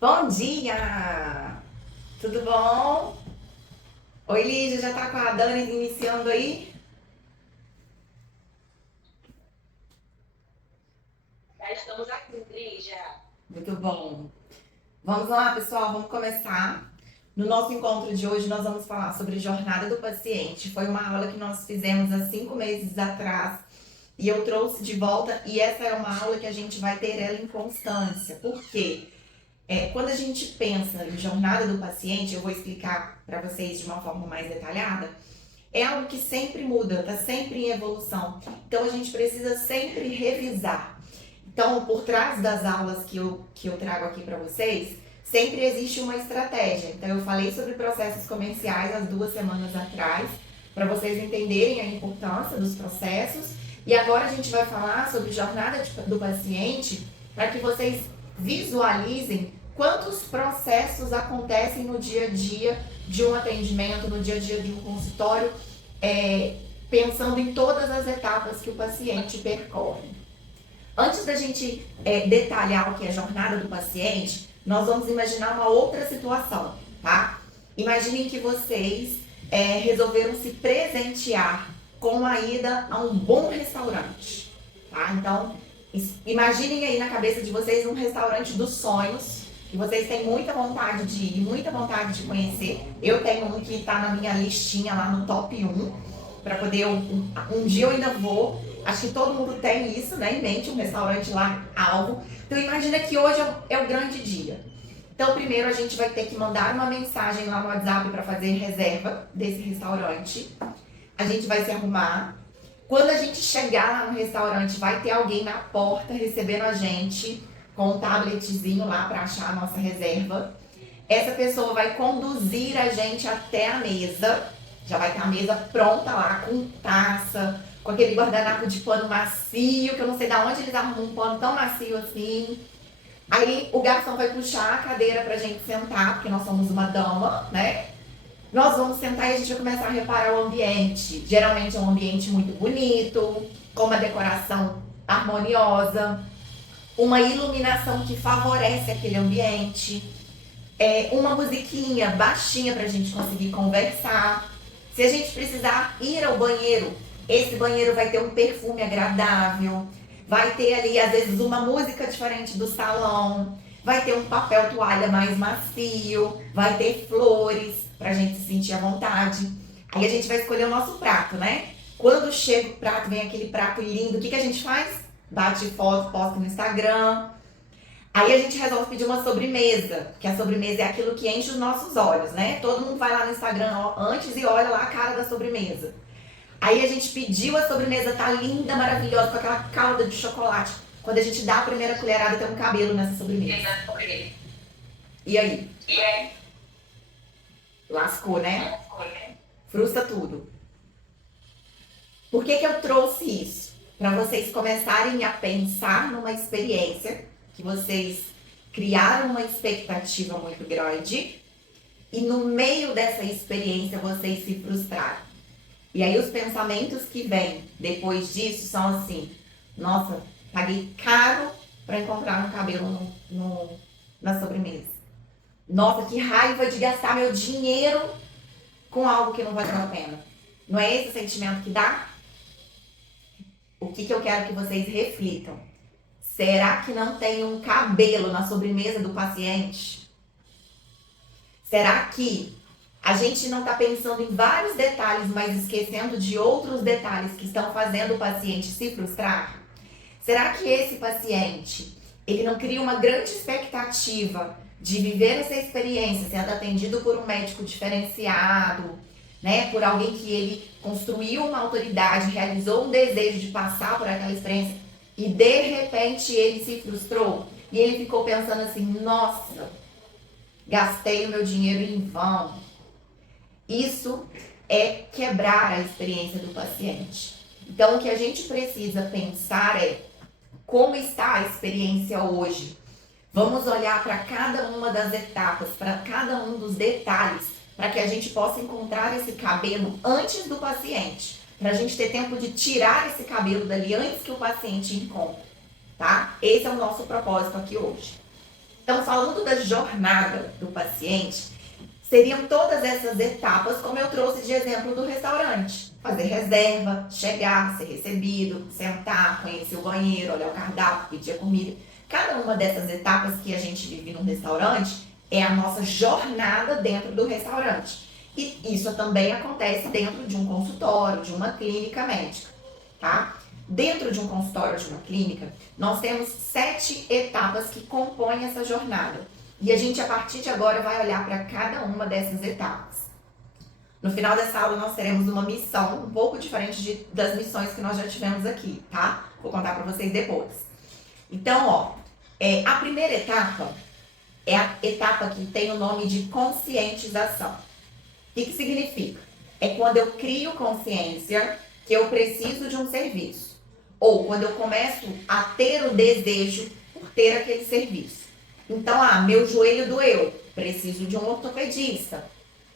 Bom dia! Tudo bom? Oi, Lígia, já tá com a Dani iniciando aí? Já estamos aqui, Lígia. Muito bom. Vamos lá, pessoal, vamos começar. No nosso encontro de hoje, nós vamos falar sobre jornada do paciente. Foi uma aula que nós fizemos há 5 meses atrás e eu trouxe de volta. E essa é uma aula que a gente vai ter ela em constância. Por quê? Quando a gente pensa em jornada do paciente, eu vou explicar para vocês de uma forma mais detalhada. É algo que sempre muda, está sempre em evolução. Então a gente precisa sempre revisar. Então, por trás das aulas que eu trago aqui para vocês, sempre existe uma estratégia. Então, eu falei sobre processos comerciais há 2 semanas atrás, para vocês entenderem a importância dos processos. E agora a gente vai falar sobre jornada do paciente, para que vocês visualizem quantos processos acontecem no dia a dia de um atendimento, no dia a dia de um consultório, pensando em todas as etapas que o paciente percorre. Antes da gente detalhar o que é a jornada do paciente, nós vamos imaginar uma outra situação, tá? Imaginem que vocês resolveram se presentear com a ida a um bom restaurante, tá? Então, imaginem aí na cabeça de vocês um restaurante dos sonhos, que vocês têm muita vontade de ir, muita vontade de conhecer. Eu tenho um que está na minha listinha lá no top 1, para poder, um dia eu ainda vou. Acho que todo mundo tem isso, né, em mente, um restaurante lá, algo. Então imagina que hoje é o grande dia. Então primeiro a gente vai ter que mandar uma mensagem lá no WhatsApp para fazer reserva desse restaurante. A gente vai se arrumar. Quando a gente chegar lá no restaurante, vai ter alguém na porta recebendo a gente com um tabletzinho lá para achar a nossa reserva. Essa pessoa vai conduzir a gente até a mesa. Já vai ter a mesa pronta lá, com taça, com aquele guardanapo de pano macio, que eu não sei de onde eles arrumam um pano tão macio assim. Aí o garçom vai puxar a cadeira pra gente sentar, porque nós somos uma dama, né? Nós vamos sentar e a gente vai começar a reparar o ambiente. Geralmente é um ambiente muito bonito, com uma decoração harmoniosa, uma iluminação que favorece aquele ambiente, uma musiquinha baixinha pra gente conseguir conversar. Se a gente precisar ir ao banheiro, esse banheiro vai ter um perfume agradável, vai ter ali, às vezes, uma música diferente do salão, vai ter um papel toalha mais macio, vai ter flores pra gente se sentir à vontade. Aí a gente vai escolher o nosso prato, né? Quando chega o prato, vem aquele prato lindo, o que a gente faz? Bate foto, posta no Instagram. Aí a gente resolve pedir uma sobremesa, que a sobremesa é aquilo que enche os nossos olhos, né? Todo mundo vai lá no Instagram antes e olha lá a cara da sobremesa. Aí a gente pediu a sobremesa, tá linda, maravilhosa, com aquela calda de chocolate. Quando a gente dá a primeira colherada, tem um cabelo nessa sobremesa. E aí? Lascou, né? Frustra tudo. Por que eu trouxe isso? Para vocês começarem a pensar numa experiência que vocês criaram uma expectativa muito grande e no meio dessa experiência vocês se frustraram. E aí os pensamentos que vêm depois disso são assim: nossa, paguei caro para encontrar um cabelo na sobremesa. Nossa, que raiva de gastar meu dinheiro com algo que não valeu a pena. Não é esse o sentimento que dá? O que eu quero que vocês reflitam? Será que não tem um cabelo na sobremesa do paciente? Será que a gente não está pensando em vários detalhes, mas esquecendo de outros detalhes que estão fazendo o paciente se frustrar? Será que esse paciente, ele não cria uma grande expectativa de viver essa experiência, sendo atendido por um médico diferenciado, né? Por alguém que ele construiu uma autoridade, realizou um desejo de passar por aquela experiência e de repente ele se frustrou e ele ficou pensando assim: nossa, gastei o meu dinheiro em vão. Isso é quebrar a experiência do paciente. Então, o que a gente precisa pensar é como está a experiência hoje. Vamos olhar para cada uma das etapas, para cada um dos detalhes, para que a gente possa encontrar esse cabelo antes do paciente, para a gente ter tempo de tirar esse cabelo dali antes que o paciente encontre, tá? Esse é o nosso propósito aqui hoje. Então, falando da jornada do paciente, seriam todas essas etapas, como eu trouxe de exemplo do restaurante. Fazer reserva, chegar, ser recebido, sentar, conhecer o banheiro, olhar o cardápio, pedir a comida. Cada uma dessas etapas que a gente vive num restaurante é a nossa jornada dentro do restaurante. E isso também acontece dentro de um consultório, de uma clínica médica, tá? Dentro de um consultório, de uma clínica, nós temos 7 etapas que compõem essa jornada. E a gente, a partir de agora, vai olhar para cada uma dessas etapas. No final dessa aula, nós teremos uma missão um pouco diferente das missões que nós já tivemos aqui, tá? Vou contar para vocês depois. Então, ó, a primeira etapa é a etapa que tem o nome de conscientização. O que significa? É quando eu crio consciência que eu preciso de um serviço. Ou quando eu começo a ter o desejo por ter aquele serviço. Então, meu joelho doeu, preciso de um ortopedista.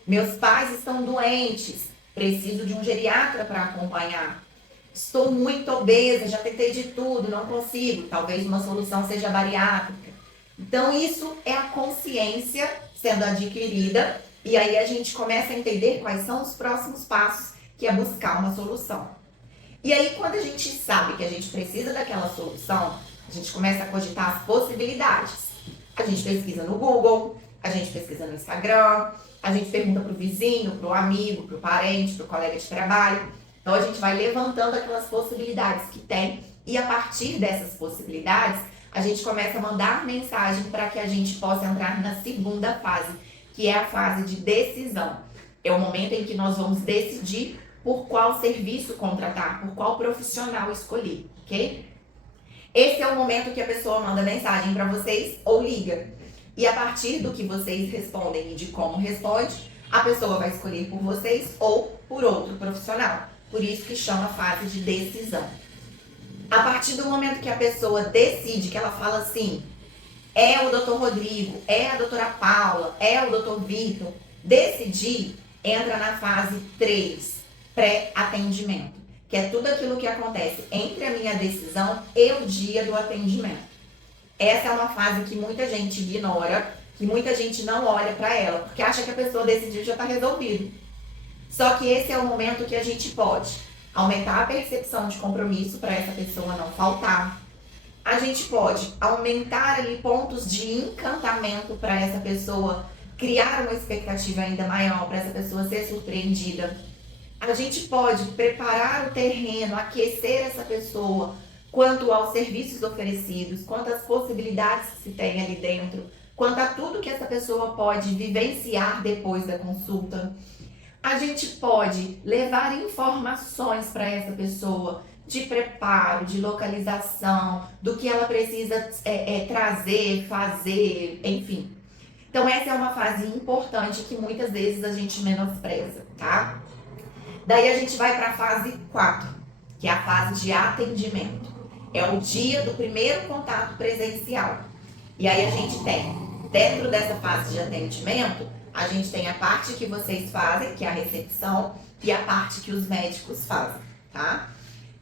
Meus pais estão doentes, preciso de um geriatra para acompanhar. Estou muito obesa, já tentei de tudo, não consigo. Talvez uma solução seja bariátrica. Então, isso é a consciência sendo adquirida. E aí a gente começa a entender quais são os próximos passos, que é buscar uma solução. E aí, quando a gente sabe que a gente precisa daquela solução, a gente começa a cogitar as possibilidades. A gente pesquisa no Google, a gente pesquisa no Instagram, a gente pergunta pro vizinho, pro amigo, pro parente, pro colega de trabalho. Então, a gente vai levantando aquelas possibilidades que tem e a partir dessas possibilidades, a gente começa a mandar mensagem para que a gente possa entrar na segunda fase, que é a fase de decisão. É o momento em que nós vamos decidir por qual serviço contratar, por qual profissional escolher, ok? Esse é o momento que a pessoa manda mensagem para vocês ou liga. E a partir do que vocês respondem e de como responde, a pessoa vai escolher por vocês ou por outro profissional. Por isso que chama fase de decisão. A partir do momento que a pessoa decide, que ela fala assim, é o Dr. Rodrigo, é a doutora Paula, é o Dr. Vitor, decidir, entra na fase 3, pré-atendimento, que é tudo aquilo que acontece entre a minha decisão e o dia do atendimento. Essa é uma fase que muita gente ignora, que muita gente não olha para ela, porque acha que a pessoa decidiu e já está resolvido. Só que esse é o momento que a gente pode aumentar a percepção de compromisso para essa pessoa não faltar. A gente pode aumentar ali pontos de encantamento para essa pessoa criar uma expectativa ainda maior, para essa pessoa ser surpreendida. A gente pode preparar o terreno, aquecer essa pessoa quanto aos serviços oferecidos, quanto às possibilidades que se tem ali dentro, quanto a tudo que essa pessoa pode vivenciar depois da consulta. A gente pode levar informações para essa pessoa de preparo, de localização, do que ela precisa trazer, fazer, enfim. Então essa é uma fase importante que muitas vezes a gente menospreza, tá? Daí a gente vai para a fase 4, que é a fase de atendimento. É o dia do primeiro contato presencial. E aí a gente tem, dentro dessa fase de atendimento, a gente tem a parte que vocês fazem, que é a recepção, e a parte que os médicos fazem, tá?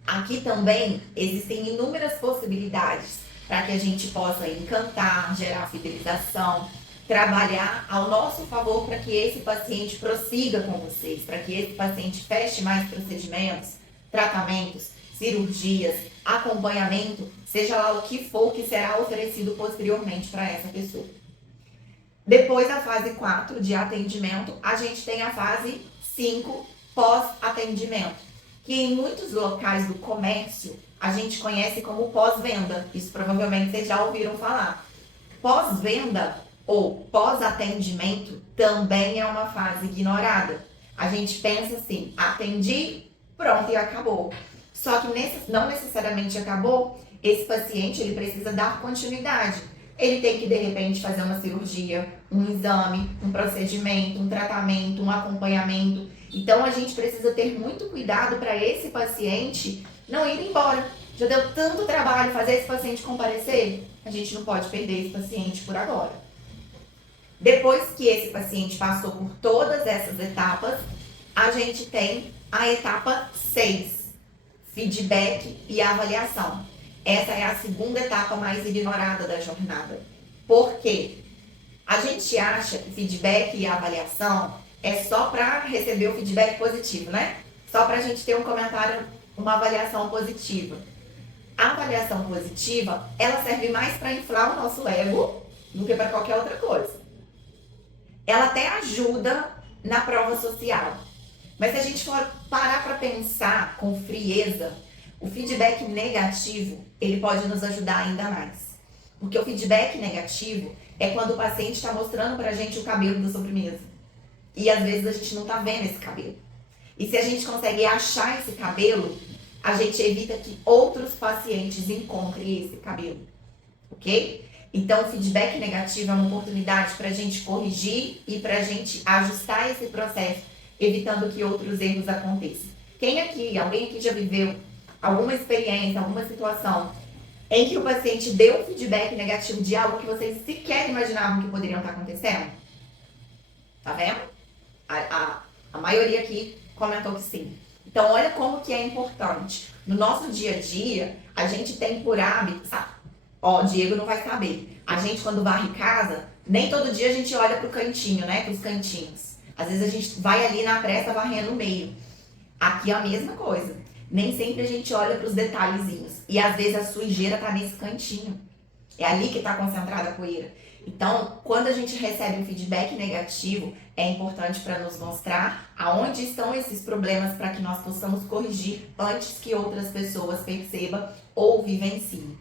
Aqui também existem inúmeras possibilidades para que a gente possa encantar, gerar fidelização, trabalhar ao nosso favor para que esse paciente prossiga com vocês, para que esse paciente feche mais procedimentos, tratamentos, cirurgias, acompanhamento, seja lá o que for que será oferecido posteriormente para essa pessoa. Depois da fase 4 de atendimento, a gente tem a fase 5 pós-atendimento, que em muitos locais do comércio a gente conhece como pós-venda. Isso provavelmente vocês já ouviram falar. Pós-venda ou pós-atendimento também é uma fase ignorada. A gente pensa assim, atendi, pronto e acabou. Só que não necessariamente acabou, esse paciente ele precisa dar continuidade. Ele tem que, de repente, fazer uma cirurgia, um exame, um procedimento, um tratamento, um acompanhamento. Então, a gente precisa ter muito cuidado para esse paciente não ir embora. Já deu tanto trabalho fazer esse paciente comparecer? A gente não pode perder esse paciente por agora. Depois que esse paciente passou por todas essas etapas, a gente tem a etapa 6, feedback e avaliação. Essa é a segunda etapa mais ignorada da jornada. Por quê? A gente acha que feedback e avaliação é só para receber o feedback positivo, né? Só para a gente ter um comentário, uma avaliação positiva. A avaliação positiva, ela serve mais para inflar o nosso ego do que para qualquer outra coisa. Ela até ajuda na prova social. Mas se a gente for parar para pensar com frieza, o feedback negativo, ele pode nos ajudar ainda mais. Porque o feedback negativo é quando o paciente está mostrando pra gente o cabelo da sobremesa. E às vezes a gente não tá vendo esse cabelo. E se a gente consegue achar esse cabelo, a gente evita que outros pacientes encontrem esse cabelo. Ok? Então, o feedback negativo é uma oportunidade para a gente corrigir e para a gente ajustar esse processo, evitando que outros erros aconteçam. Alguém aqui já viveu alguma experiência, alguma situação em que o paciente deu um feedback negativo de algo que vocês sequer imaginavam que poderiam estar acontecendo? Tá vendo? A maioria aqui comentou que sim. Então, olha como que é importante. No nosso dia a dia, a gente tem por hábito, sabe? Ó, Diego não vai saber. A gente, quando varre casa, nem todo dia a gente olha pro cantinho, né? Pros cantinhos. Às vezes a gente vai ali na pressa varrendo o meio. Aqui é a mesma coisa. Nem sempre a gente olha pros detalhezinhos. E às vezes a sujeira tá nesse cantinho. É ali que tá concentrada a poeira. Então, quando a gente recebe um feedback negativo, é importante para nos mostrar aonde estão esses problemas para que nós possamos corrigir antes que outras pessoas percebam ou vivenciem.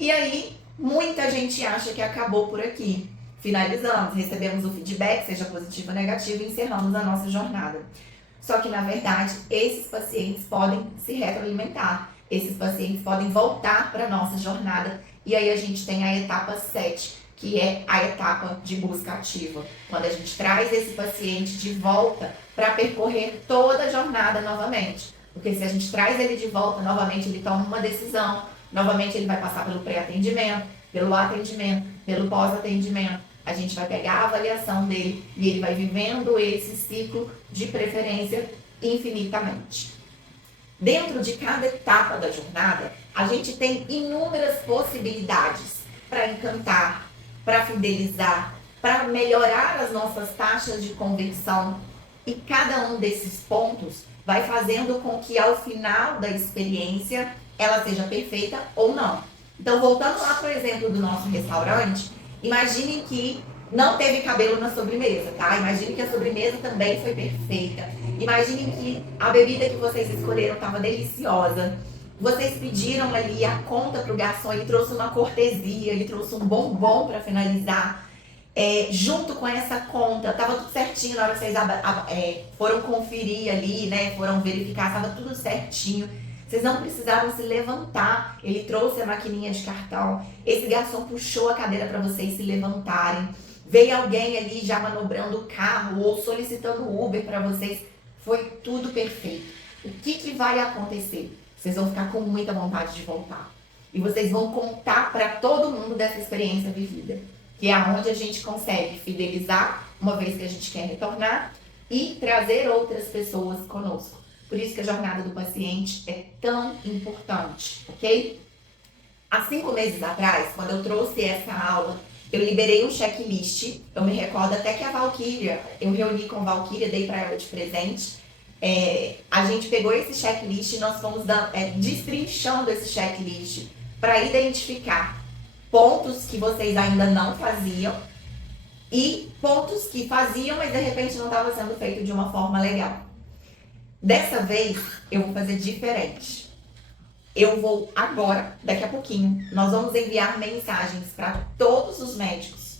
E aí, muita gente acha que acabou por aqui. Finalizamos, recebemos o feedback, seja positivo ou negativo, e encerramos a nossa jornada. Só que, na verdade, esses pacientes podem se retroalimentar. Esses pacientes podem voltar para a nossa jornada. E aí a gente tem a etapa 7, que é a etapa de busca ativa. Quando a gente traz esse paciente de volta para percorrer toda a jornada novamente. Porque se a gente traz ele de volta, novamente ele toma uma decisão. Novamente ele vai passar pelo pré-atendimento, pelo atendimento, pelo pós-atendimento. A gente vai pegar a avaliação dele e ele vai vivendo esse ciclo de preferência infinitamente. Dentro de cada etapa da jornada, a gente tem inúmeras possibilidades para encantar, para fidelizar, para melhorar as nossas taxas de conversão. E cada um desses pontos vai fazendo com que ao final da experiência ela seja perfeita ou não. Então, voltando lá para o exemplo do nosso restaurante, imagine que não teve cabelo na sobremesa, tá? Imagine que a sobremesa também foi perfeita. Imagine que a bebida que vocês escolheram estava deliciosa. Vocês pediram ali a conta para o garçom, ele trouxe uma cortesia, ele trouxe um bombom para finalizar. Junto com essa conta, estava tudo certinho na hora que vocês foram conferir ali, né? Foram verificar, estava tudo certinho. Vocês não precisavam se levantar. Ele trouxe a maquininha de cartão. Esse garçom puxou a cadeira para vocês se levantarem. Veio alguém ali já manobrando o carro ou solicitando Uber para vocês. Foi tudo perfeito. O que vai acontecer? Vocês vão ficar com muita vontade de voltar. E vocês vão contar para todo mundo dessa experiência vivida. Que é onde a gente consegue fidelizar, uma vez que a gente quer retornar, e trazer outras pessoas conosco. Por isso que a jornada do paciente é tão importante, ok? Há 5 meses atrás, quando eu trouxe essa aula, eu liberei um checklist. Eu me recordo até que a Valquíria, eu reuni com a Valquíria, dei para ela de presente. A gente pegou esse checklist e nós fomos destrinchando esse checklist para identificar pontos que vocês ainda não faziam e pontos que faziam, mas de repente não estava sendo feito de uma forma legal. Dessa vez, eu vou fazer diferente. Eu vou agora, daqui a pouquinho, nós vamos enviar mensagens para todos os médicos,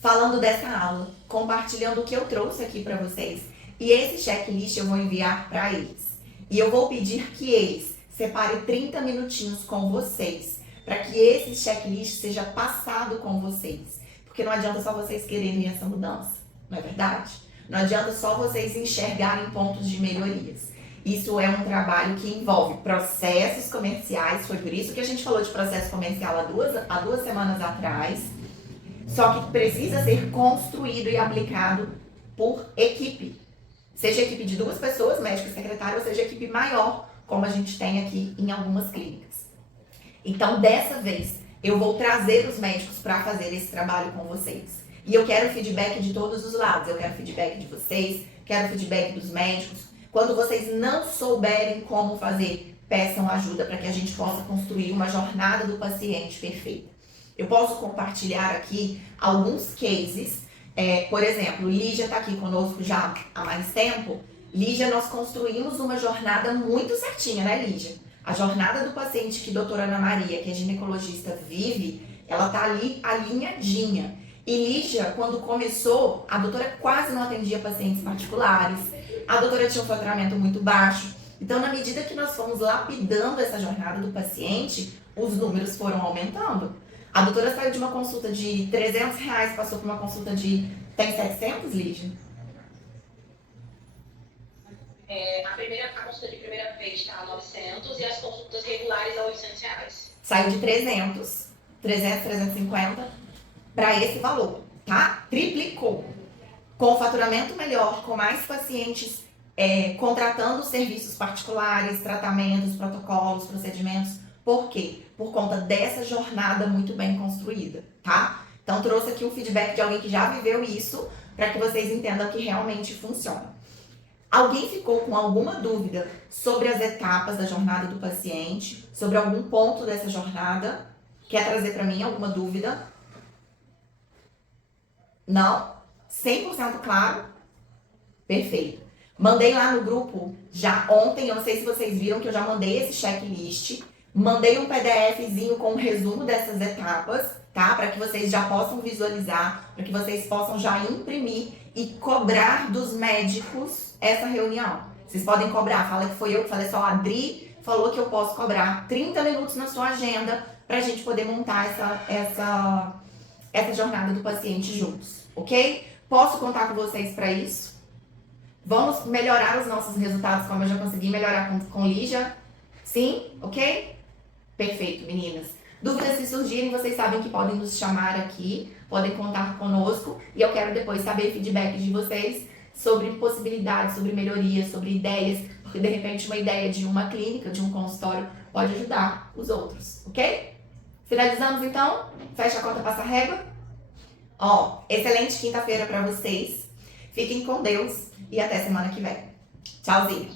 falando dessa aula, compartilhando o que eu trouxe aqui para vocês. E esse checklist eu vou enviar para eles. E eu vou pedir que eles separem 30 minutinhos com vocês, para que esse checklist seja passado com vocês. Porque não adianta só vocês quererem essa mudança, não é verdade? Não adianta só vocês enxergarem pontos de melhorias. Isso é um trabalho que envolve processos comerciais. Foi por isso que a gente falou de processo comercial há duas semanas atrás. Só que precisa ser construído e aplicado por equipe. Seja equipe de 2 pessoas, médico e secretário, ou seja equipe maior, como a gente tem aqui em algumas clínicas. Então, dessa vez, eu vou trazer os médicos para fazer esse trabalho com vocês. E eu quero feedback de todos os lados. Eu quero feedback de vocês, quero feedback dos médicos. Quando vocês não souberem como fazer, peçam ajuda para que a gente possa construir uma jornada do paciente perfeita. Eu posso compartilhar aqui alguns cases. Por exemplo, Lígia está aqui conosco já há mais tempo. Lígia, nós construímos uma jornada muito certinha, né, Lígia? A jornada do paciente que a doutora Ana Maria, que é ginecologista, vive, ela tá ali alinhadinha. E Lígia, quando começou, a doutora quase não atendia pacientes particulares, a doutora tinha um faturamento muito baixo. Então, na medida que nós fomos lapidando essa jornada do paciente, os números foram aumentando. A doutora saiu de uma consulta de R$300, passou por uma consulta de... Tem 700, Lígia? A consulta de primeira vez está a 900 e as consultas regulares a R$800. Saiu de 300, 350 para esse valor, tá? Triplicou. Com faturamento melhor, com mais pacientes contratando serviços particulares, tratamentos, protocolos, procedimentos. Por quê? Por conta dessa jornada muito bem construída, tá? Então, trouxe aqui o feedback de alguém que já viveu isso, para que vocês entendam que realmente funciona. Alguém ficou com alguma dúvida sobre as etapas da jornada do paciente? Sobre algum ponto dessa jornada? Quer trazer para mim alguma dúvida? Não? 100% claro? Perfeito. Mandei lá no grupo já ontem, eu não sei se vocês viram que eu já mandei esse checklist. Mandei um PDFzinho com um resumo dessas etapas, tá? Para que vocês já possam visualizar, para que vocês possam já imprimir e cobrar dos médicos essa reunião. Vocês podem cobrar, fala que foi eu que falei, só a Adri falou que eu posso cobrar 30 minutos na sua agenda pra gente poder montar essa jornada do paciente juntos, ok? Posso contar com vocês para isso? Vamos melhorar os nossos resultados como eu já consegui melhorar com Lígia? Sim? Ok? Perfeito, meninas. Dúvidas se surgirem, vocês sabem que podem nos chamar aqui, podem contar conosco e eu quero depois saber feedback de vocês sobre possibilidades, sobre melhorias, sobre ideias, porque de repente uma ideia de uma clínica, de um consultório, pode ajudar os outros, ok? Finalizamos então? Fecha a conta, passa a régua? Ó, excelente quinta-feira para vocês. Fiquem com Deus e até semana que vem. Tchauzinho!